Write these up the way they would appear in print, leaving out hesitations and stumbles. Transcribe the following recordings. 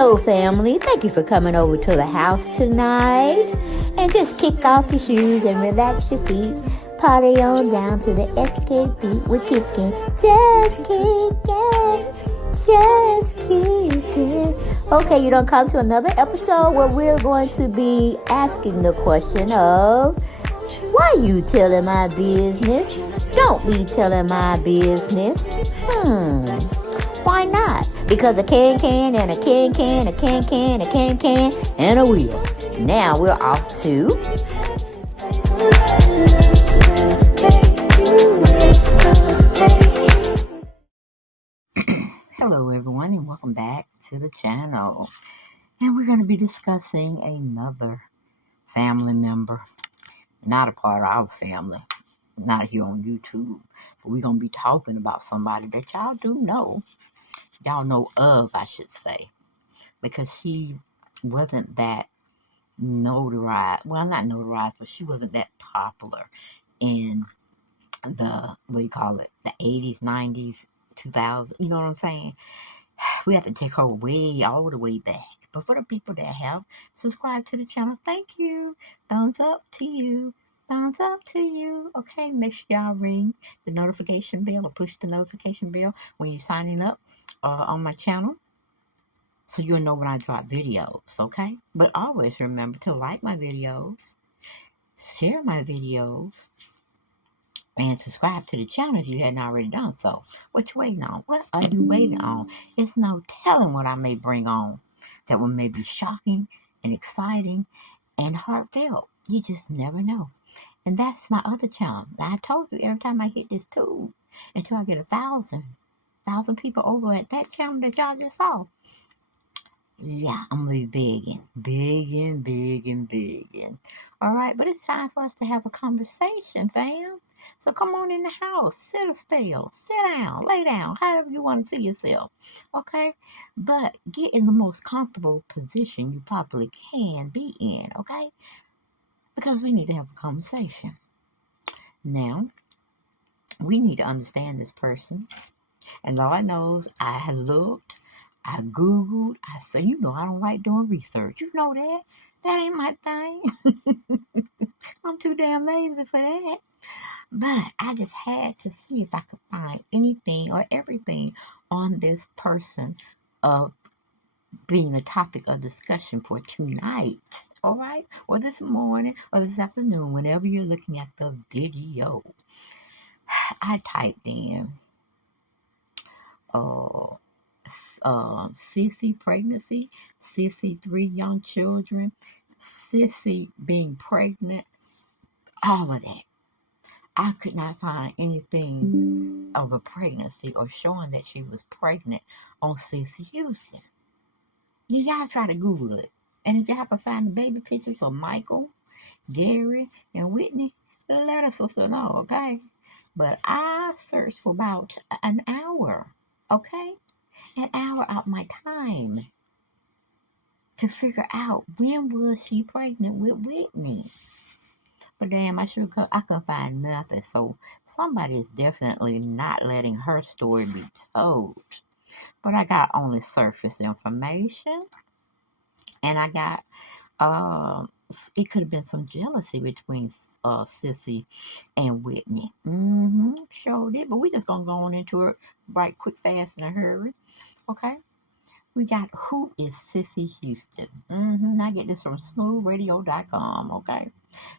Hello, family. Thank you for coming over to the house tonight. And just kick off your shoes and relax your feet. Party on down to the SK beat. We're kicking. Just kicking. Just kicking. Okay, you don't come to another episode where we're going to be asking the question of, why you telling my business? Don't be telling my business. Why not? Because a can and a can, a can, and a wheel. Now we're off to... Hello everyone, and welcome back to the channel. And we're going to be discussing another family member. Not a part of our family. Not here on YouTube. But we're going to be talking about somebody that y'all do know. Y'all know of, I should say. Because she wasn't that notarized. Well, not notarized, but she wasn't that popular in the, what do you call it, the 80s, 90s, 2000s. You know what I'm saying? We have to take her way, all the way back. But for the people that have subscribed to the channel, thank you. Thumbs up to you. Thumbs up to you. Okay, make sure y'all ring the notification bell or push the notification bell when you're signing up on my channel, so you'll know when I drop videos, okay? But always remember to like my videos, share my videos, and subscribe to the channel if you hadn't already done so. What you waiting on? What are you waiting on? It's no telling what I may bring on that one may be shocking and exciting and heartfelt. You just never know. And that's my other channel. I told you, every time I hit this tube, until I get 1,000 people over at that channel that y'all just saw, yeah, I'm going to be bigging. All right, but it's time for us to have a conversation, fam. So come on in the house, sit a spell, sit down, lay down, however you want to see yourself, okay? But get in the most comfortable position you probably can be in, okay? Because we need to have a conversation. Now, we need to understand this person. And Lord knows, I looked, I Googled, I said, you know, I don't like doing research. You know that. That ain't my thing. I'm too damn lazy for that. But I just had to see if I could find anything or everything on this person of being a topic of discussion for tonight. All right? Or this morning or this afternoon, whenever you're looking at the video. I typed in Cissy pregnancy, Cissy 3 young children, Cissy being pregnant, all of that. I could not find anything of a pregnancy or showing that she was pregnant on Cissy Houston. Y'all try to Google it. And if you happen to find the baby pictures of Michael, Gary, and Whitney, let us also know, okay? But I searched for about an hour, okay? An hour out my time to figure out when was she pregnant with Whitney. But damn, I couldn't find nothing. So somebody is definitely not letting her story be told. But I got only surface information, and I got it could have been some jealousy between Cissy and Whitney. Sure did. But we just gonna go on into it right quick, fast, in a hurry. Okay. We got, who is Cissy Houston? I get this from smoothradio.com, okay?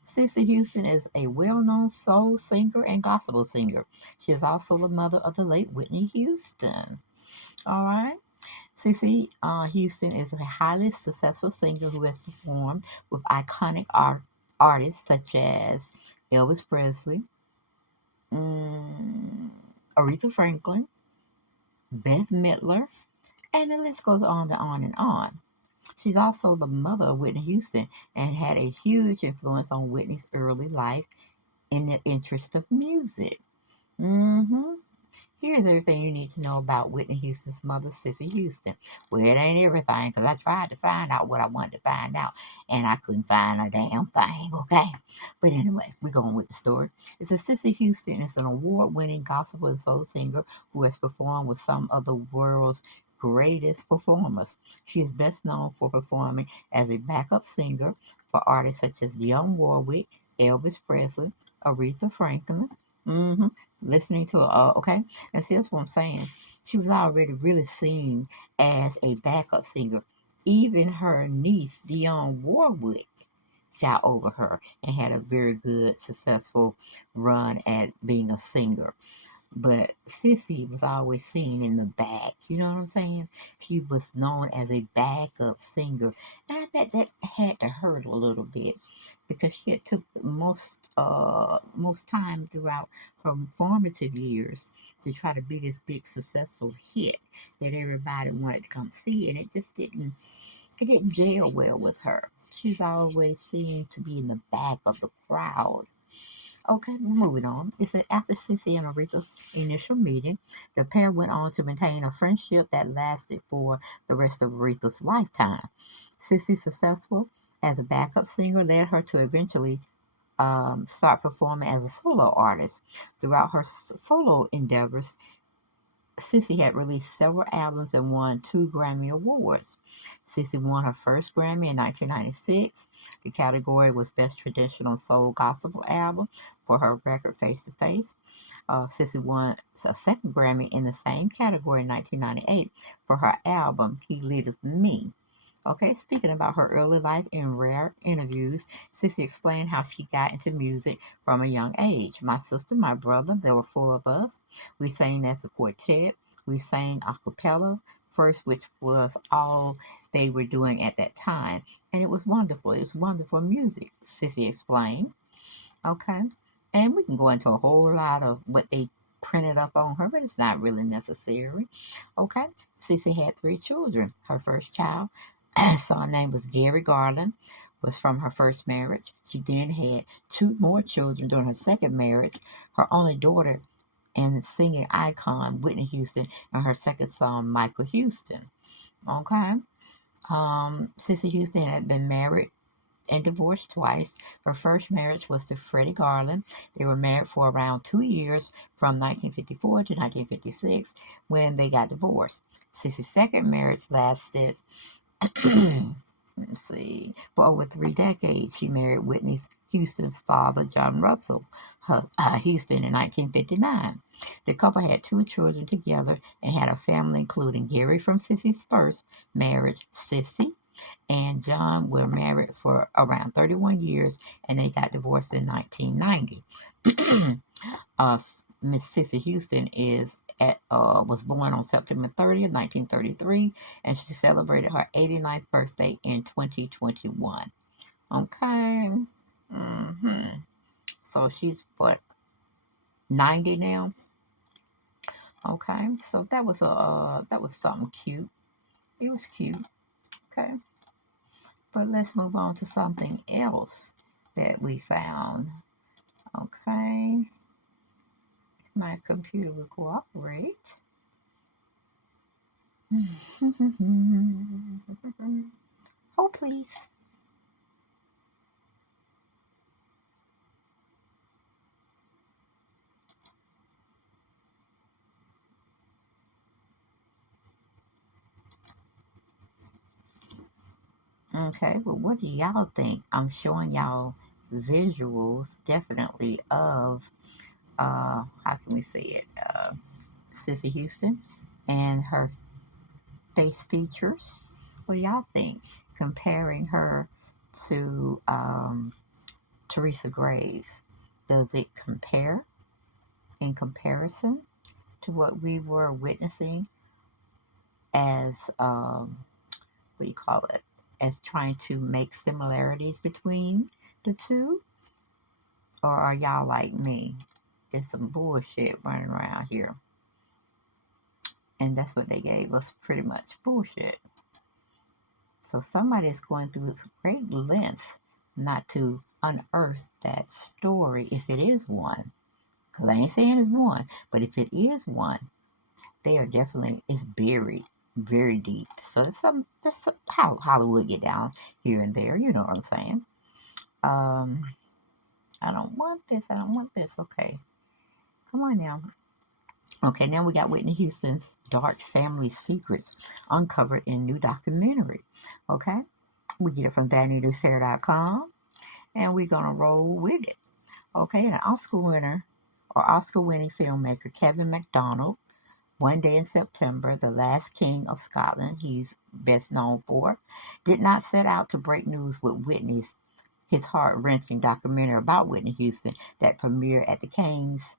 Cissy Houston is a well-known soul singer and gospel singer. She is also the mother of the late Whitney Houston. All right? Cissy Houston is a highly successful singer who has performed with iconic artists such as Elvis Presley, Aretha Franklin, Beth Midler, and the list goes on and on and on. She's also the mother of Whitney Houston and had a huge influence on Whitney's early life in the interest of music. Here's everything you need to know about Whitney Houston's mother, Cissy Houston. Well, it ain't everything, because I tried to find out what I wanted to find out, and I couldn't find a damn thing, okay? But anyway, we're going with the story. It says Cissy Houston is an award-winning gospel and soul singer who has performed with some of the world's greatest performers. She is best known for performing as a backup singer for artists such as Dionne Warwick, Elvis Presley, Aretha Franklin. hmm Listening to okay, and see that's what I'm saying. She was already really seen as a backup singer. Even her niece Dionne Warwick got over her and had a very good, successful run at being a singer. But Cissy was always seen in the back. You know what I'm saying? She was known as a backup singer. And I bet that had to hurt a little bit because she had took the most time throughout her formative years to try to be this big successful hit that everybody wanted to come see, and it didn't gel well with her. She's always seen to be in the back of the crowd. Okay, moving on. It said after Cissy and Aretha's initial meeting, the pair went on to maintain a friendship that lasted for the rest of Aretha's lifetime. Cissy's successful as a backup singer led her to eventually start performing as a solo artist. Throughout her solo endeavors, Cissy had released several albums and won 2 Grammy Awards. Cissy won her first Grammy in 1996. The category was Best Traditional Soul Gospel Album for her record Face to Face. Cissy won a second Grammy in the same category in 1998 for her album He Leadeth Me. Okay, speaking about her early life in rare interviews, Cissy explained how she got into music from a young age. My sister, my brother, there were 4 of us. We sang as a quartet. We sang a cappella first, which was all they were doing at that time. And it was wonderful. It was wonderful music, Cissy explained. Okay. And we can go into a whole lot of what they printed up on her, but it's not really necessary. Okay. Cissy had 3 children. Her first child, son name was Gary Garland, was from her first marriage. She then had 2 more children during her second marriage. Her only daughter and singing icon, Whitney Houston, and her second son, Michael Houston. Okay. Cissy Houston had been married and divorced twice. Her first marriage was to Freddie Garland. They were married for around 2 years from 1954 to 1956 when they got divorced. Cissy's second marriage lasted let's see, for over 3 decades. She married Whitney Houston's father, John Russell Houston, in 1959. The couple had 2 children together and had a family including Gary from Cissy's first marriage, Cissy, and John were married for around 31 years and they got divorced in 1990. Miss Cissy Houston was born on September 30th, 1933, and she celebrated her 89th birthday in 2021. Okay. So she's what, 90 now? Okay. So that was something cute. It was cute. Okay. But let's move on to something else that we found. Okay. My computer will cooperate. Oh, please. Okay, well, what do y'all think? I'm showing y'all visuals, definitely, of, how can we say it? Cissy Houston and her face features. What do y'all think? Comparing her to Teresa Graves. Does it compare in comparison to what we were witnessing as, what do you call it? As trying to make similarities between the two? Or are y'all like me? It's some bullshit running around here. And that's what they gave us, pretty much bullshit. So somebody is going through great lengths not to unearth that story, if it is one. Because I ain't saying it's one, but if it is one, they are definitely, it's buried very deep. So that's how Hollywood get down here and there. You know what I'm saying? I don't want this. I don't want this. Okay. Come on now. Okay, now we got Whitney Houston's dark family secrets uncovered in new documentary. Okay, we get it from VanityFair.com, and we're gonna roll with it. Okay, and Oscar winner or Oscar winning filmmaker Kevin MacDonald, One Day in September, The Last King of Scotland, he's best known for, did not set out to break news with Whitney's his heart-wrenching documentary about Whitney Houston that premiered at the Cannes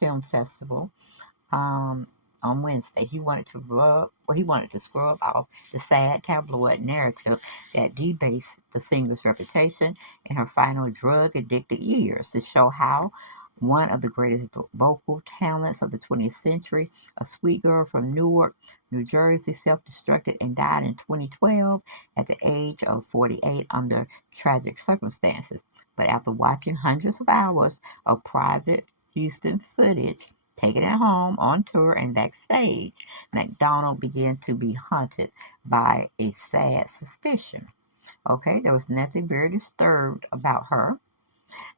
Film Festival um, on Wednesday. He wanted to scrub off the sad tabloid narrative that debased the singer's reputation in her final drug-addicted years to show how one of the greatest vocal talents of the 20th century, a sweet girl from Newark, New Jersey, self-destructed and died in 2012 at the age of 48 under tragic circumstances. But after watching hundreds of hours of private Houston footage, taken at home, on tour, and backstage, MacDonald began to be haunted by a sad suspicion. Okay, there was nothing very disturbed about her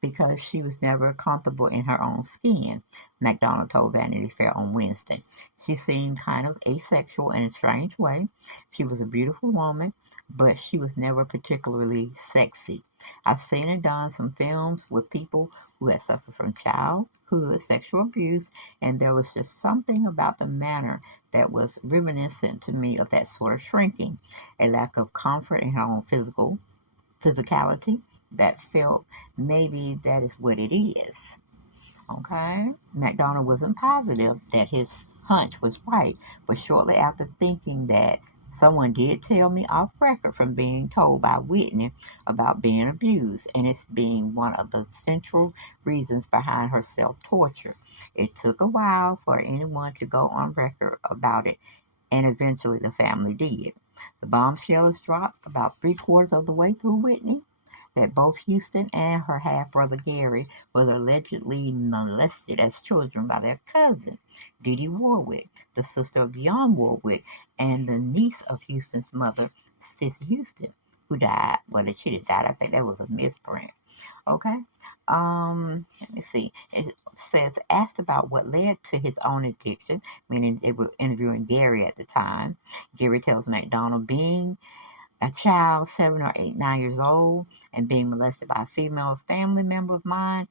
because she was never comfortable in her own skin, MacDonald told Vanity Fair on Wednesday. She seemed kind of asexual in a strange way. She was a beautiful woman, but she was never particularly sexy. I've seen and done some films with people who had suffered from childhood sexual abuse, and there was just something about the manner that was reminiscent to me of that sort of shrinking, a lack of comfort in her own physicality that felt maybe that is what it is. Okay? MacDonald wasn't positive that his hunch was right, but shortly after thinking that someone did tell me off record from being told by Whitney about being abused and it's being one of the central reasons behind her self torture. It took a while for anyone to go on record about it, and eventually the family did. The bombshell is dropped about three-quarters of the way through Whitney that both Houston and her half brother Gary were allegedly molested as children by their cousin, Dee Dee Warwick, the sister of Dionne Warwick, and the niece of Houston's mother, Cissy Houston, who died. Well, she did die. I think that was a misprint. Okay. Let me see. It says asked about what led to his own addiction, meaning they were interviewing Gary at the time. Gary tells MacDonald being a child, 7 or 8, 9 years old, and being molested by a female family member of mine.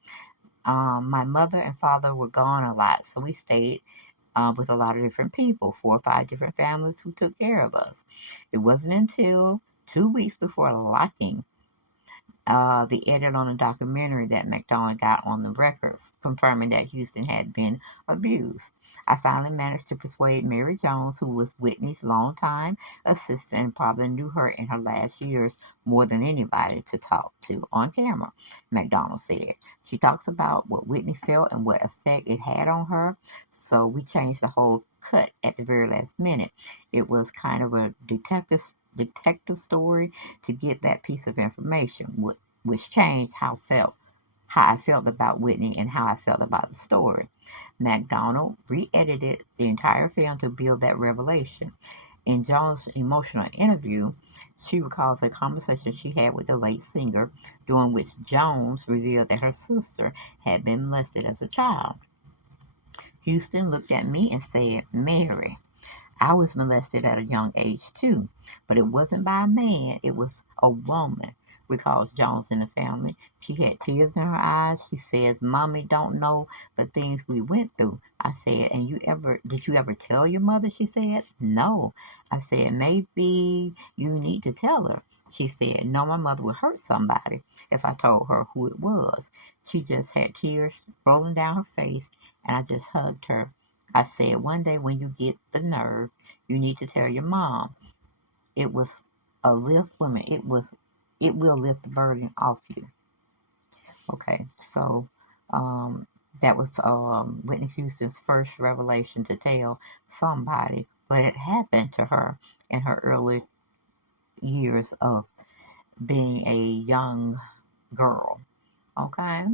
My mother and father were gone a lot, so we stayed with a lot of different people, 4 or 5 different families who took care of us. It wasn't until 2 weeks before locking the edit on a documentary that MacDonald got on the record, confirming that Houston had been abused. I finally managed to persuade Mary Jones, who was Whitney's longtime assistant and probably knew her in her last years more than anybody, to talk to on camera, MacDonald said. She talks about what Whitney felt and what effect it had on her, so we changed the whole cut at the very last minute. It was kind of a detective story to get that piece of information, which changed how I felt about Whitney and how I felt about the story. MacDonald re-edited the entire film to build that revelation. In Jones' emotional interview, she recalls a conversation she had with the late singer, during which Jones revealed that her sister had been molested as a child. Houston looked at me and said, "Mary, I was molested at a young age too, but it wasn't by a man, it was a woman," recalls Jones in the family. She had tears in her eyes. She says, "Mommy don't know the things we went through." I said, "And did you ever tell your mother?" She said, "No." I said, "Maybe you need to tell her." She said, "No, my mother would hurt somebody if I told her who it was." She just had tears rolling down her face, and I just hugged her. I said, "One day when you get the nerve, you need to tell your mom. It was a lift woman. It will lift the burden off you." Okay, so um, that was Whitney Houston's first revelation to tell somebody what had happened to her in her early years of being a young girl. Okay.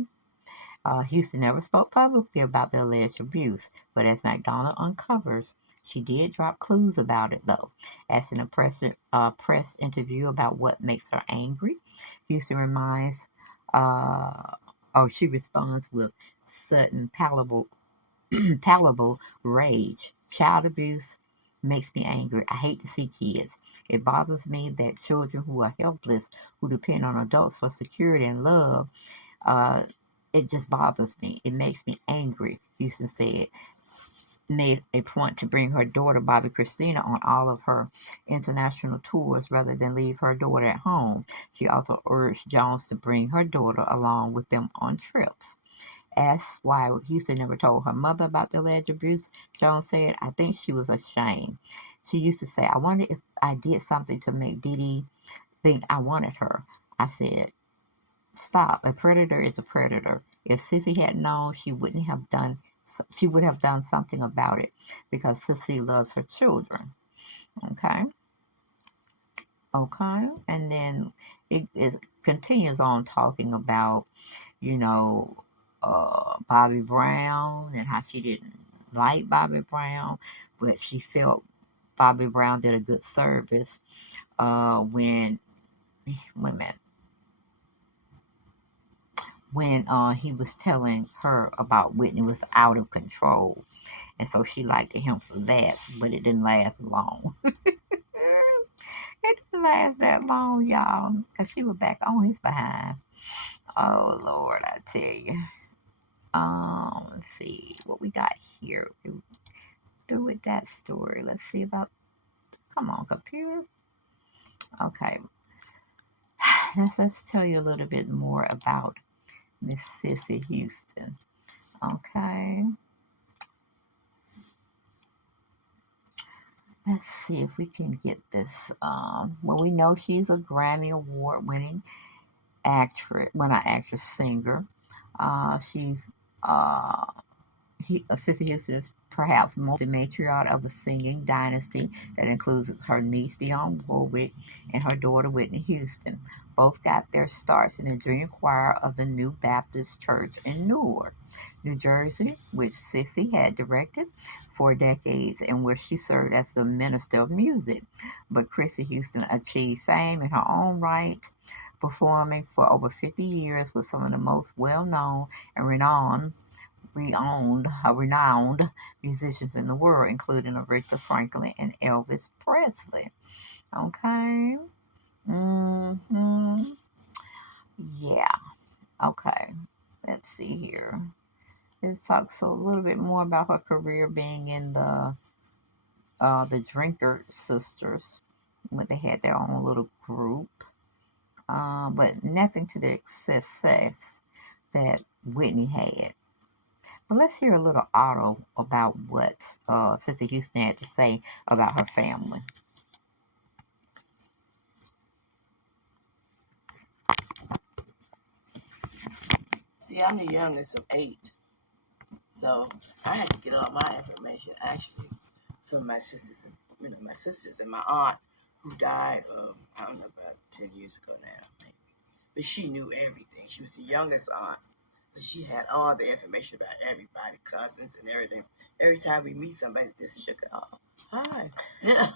Houston never spoke publicly about the alleged abuse, but as MacDonald uncovers, she did drop clues about it, though. Asked in a press interview about what makes her angry, Houston she responds with sudden palpable rage. Child abuse makes me angry. I hate to see kids. It bothers me that children who are helpless, who depend on adults for security and love, uh, it just bothers me. It makes me angry, Houston said. Made a point to bring her daughter, Bobby Christina, on all of her international tours rather than leave her daughter at home. She also urged Jones to bring her daughter along with them on trips. Asked why Houston never told her mother about the alleged abuse, Jones said, I think she was ashamed. She used to say, I wonder if I did something to make Dee Dee think I wanted her. I said, stop. A predator is a predator. If Cissy had known, she would have done something about it because Cissy loves her children. Okay. Okay. And then it continues on talking about, you know, Bobby Brown and how she didn't like Bobby Brown, but she felt Bobby Brown did a good service when women when he was telling her about Whitney was out of control, and so she liked him for that, but it didn't last long. It didn't last that long, y'all, because she was back on his behind. Oh Lord, I tell you. Let's see what we got here. Through with that story. Let's see about. Come on, computer. Okay, let's tell you a little bit more about Miss Cissy Houston. Okay, let's see if we can get this. Well, we know she's a Grammy Award winning actress, singer. She's Cissy Houston is perhaps most the matriarch of a singing dynasty that includes her niece Dionne Warwick and her daughter Whitney Houston. Both got their starts in the junior choir of the New Baptist Church in Newark, New Jersey, which Cissy had directed for decades and where she served as the minister of music. But Chrissy Houston achieved fame in her own right, performing for over 50 years with some of the most well-known and renowned musicians in the world, including Aretha Franklin and Elvis Presley. Okay. Mm-hmm. Yeah. Okay. Let's see here. It talks a little bit more about her career being in the Drinker Sisters when they had their own little group, but nothing to the success that Whitney had. But let's hear a little auto about what Cissy Houston had to say about her family. See, I'm the youngest of 8, so I had to get all my information actually from my sisters, my sisters and my aunt who died, I don't know, about 10 years ago now, maybe. But she knew everything. She was the youngest aunt, but she had all the information about everybody, cousins and everything. Every time we meet somebody, it's just shook it off. Hi. Yeah.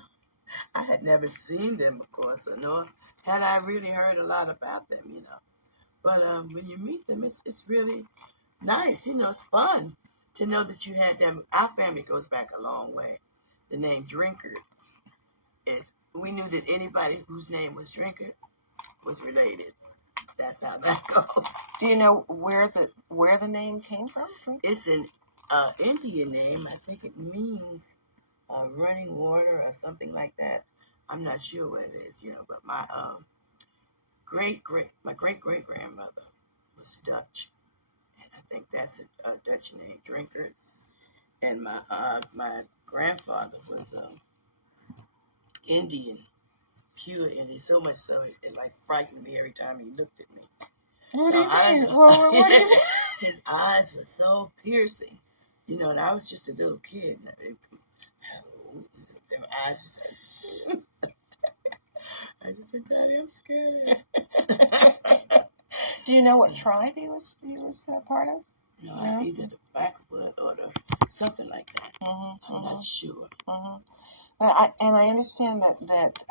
I had never seen them, of course, so nor had I really heard a lot about them. But when you meet them, it's really nice. It's fun to know that you had them. Our family goes back a long way. The name Drinker is, we knew that anybody whose name was Drinker was related. That's how that goes. Do you know where the name came from? It's an Indian name. I think it means running water or something like that. I'm not sure what it is, but my great great grandmother was Dutch, and I think that's a Dutch name, Drinker. And my grandfather was Indian, pure Indian, so much so it like frightened me every time he looked at me. What do you mean? What do you mean? His eyes were so piercing, and I was just a little kid. And their eyes were so. I just said, Daddy, I'm scared. Do you know what tribe he was part of? No, either the Blackfoot or something like that. I'm not sure. I understand that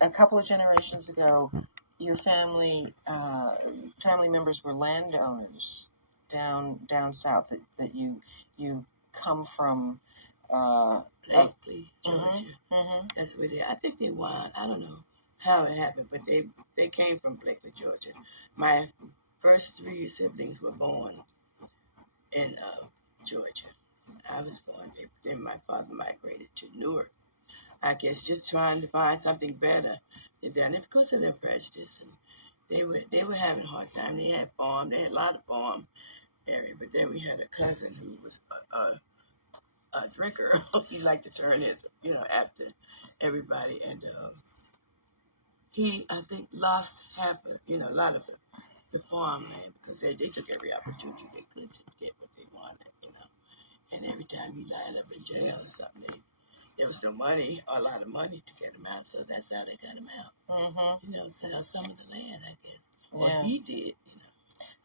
a couple of generations ago, your family members were landowners. down south that you come from. Blakely, Georgia. Mm-hmm. That's where I think they won. I don't know how it happened, but they came from Blakely, Georgia. My first three siblings were born in Georgia. I was born there. Then my father migrated to Newark. I guess just trying to find something better than down there because of their prejudice. And they were having a hard time. They had farm. They had a lot of farm area. But then we had a cousin who was a drinker. He liked to turn his, after everybody. And he, I think, lost half of, a lot of the farmland because they took every opportunity they could to get what they wanted. And every time he lined up in jail or something, there was no money, or a lot of money to get him out. So that's how they got him out. Mm-hmm. Sell some of the land, I guess. Or Yeah. he did,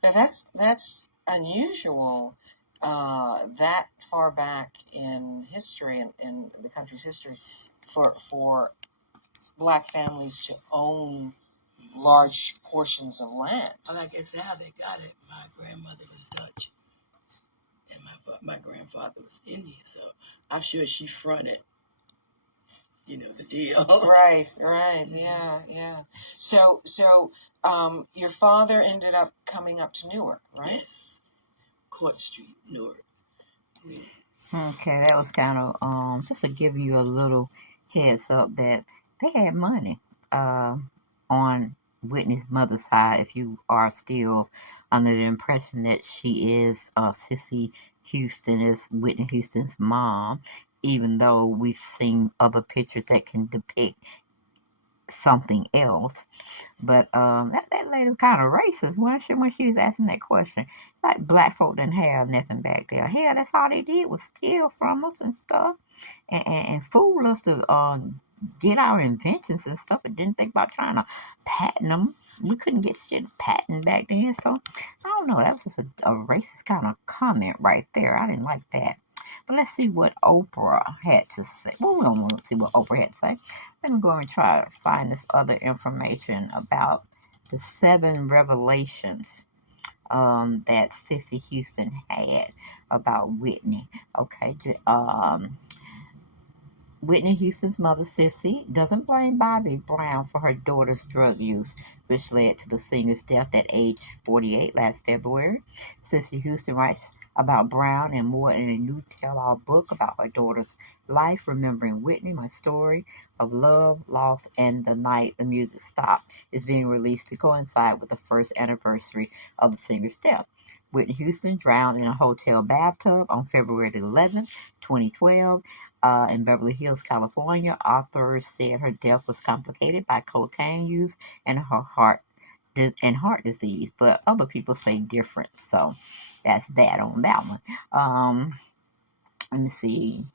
Now that's unusual. That far back in history, in the country's history, for black families to own large portions of land. Well, I guess how they got it. My grandmother was Dutch, and my grandfather was Indian. So I'm sure she fronted, the deal. Right. Yeah. So your father ended up coming up to Newark, right? Yes, Court Street, Newark. Okay, that was kind of just to give you a little heads up that they had money on Whitney's mother's side. If you are still under the impression that she is Cissy Houston is Whitney Houston's mom, even though we've seen other pictures that can depict something else. But that lady was kind of racist when she was asking that question. Like black folk didn't have nothing back there. Hell, that's all they did was steal from us and stuff, and fool us to get our inventions and stuff, and didn't think about trying to patent them. We couldn't get shit patent back then, so I don't know. That was just a racist kind of comment right there. I didn't like that. But let's see what Oprah had to say. Well, we don't want to see what Oprah had to say. Let me go and try to find this other information about the 7 revelations that Cissy Houston had about Whitney. Okay, Whitney Houston's mother, Cissy, doesn't blame Bobby Brown for her daughter's drug use, which led to the singer's death at age 48 last February. Cissy Houston writes about Brown and more in a new tell-all book about her daughter's life, remembering Whitney, my story of love, loss, and the night the music stopped, is being released to coincide with the first anniversary of the singer's death. Whitney Houston drowned in a hotel bathtub on February 11, 2012 in Beverly Hills, California. Authors said her death was complicated by cocaine use and heart disease, but other people say different. So that's that on that one. Let me see.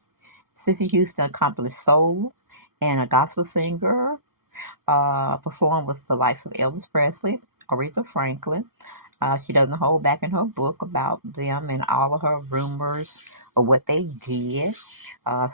Cissy Houston, accomplished soul and a gospel singer, performed with the likes of Elvis Presley, Aretha Franklin. She doesn't hold back in her book about them and all of her rumors of what they did. Uh,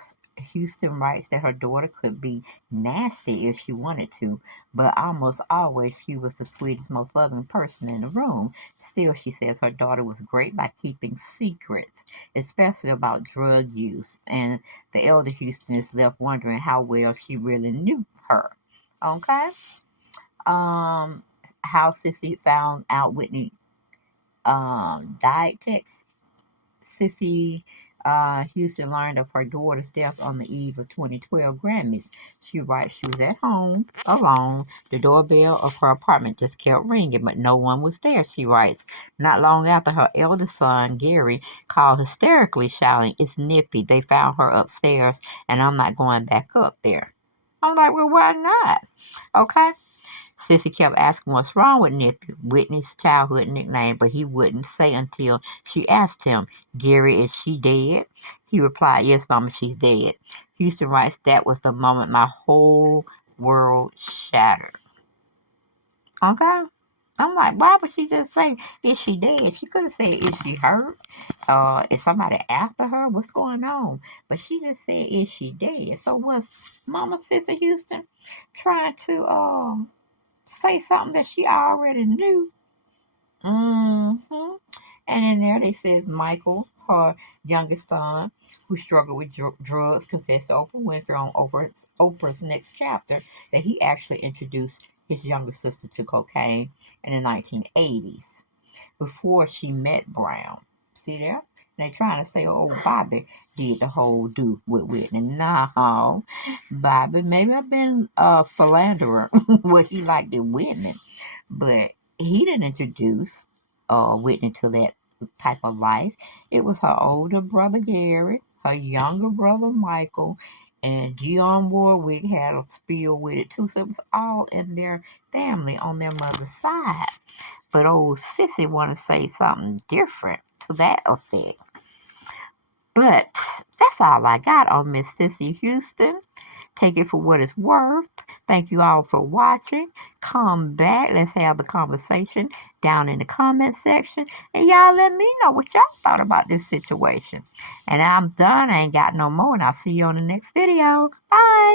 Houston writes that her daughter could be nasty if she wanted to, but almost always she was the sweetest, most loving person in the room. Still, she says her daughter was great by keeping secrets, especially about drug use, and the elder Houston is left wondering how well she really knew her. Okay? How Cissy found out Whitney died text. Cissy Houston learned of her daughter's death on the eve of 2012 Grammys. She writes she was at home alone. The doorbell of her apartment just kept ringing, but no one was there, she writes. Not long after, her eldest son, Gary, called hysterically, shouting, "It's Nippy. They found her upstairs, and I'm not going back up there." I'm like, well, why not? Okay. Cissy kept asking what's wrong with Nippy, Whitney's childhood nickname, but he wouldn't say until she asked him, "Gary, is she dead?" He replied, "Yes, Mama, she's dead." Houston writes, "That was the moment my whole world shattered." Okay? I'm like, why would she just say, "Is she dead?" She could have said, "Is she hurt? Is somebody after her? What's going on?" But she just said, "Is she dead?" So was Mama Cissy Houston trying to say something that she already knew? Mm-hmm. And in there, they says Michael, her youngest son, who struggled with drugs, confessed to Oprah Winfrey on Oprah's next chapter that he actually introduced his younger sister to cocaine in the 1980s before she met Brown. See there? And they trying to say, oh, Bobby did the whole do with Whitney. No, Bobby maybe have been a philanderer where he liked the women, but he didn't introduce Whitney to that type of life. It was her older brother Gary, her younger brother Michael, and Dionne Warwick had a spill with it too. So it was all in their family on their mother's side. But old Cissy want to say something different to that effect. But that's all I got on Miss Cissy Houston. Take it for what it's worth. Thank you all for watching. Come back. Let's have the conversation down in the comment section. And y'all let me know what y'all thought about this situation. And I'm done. I ain't got no more. And I'll see you on the next video. Bye.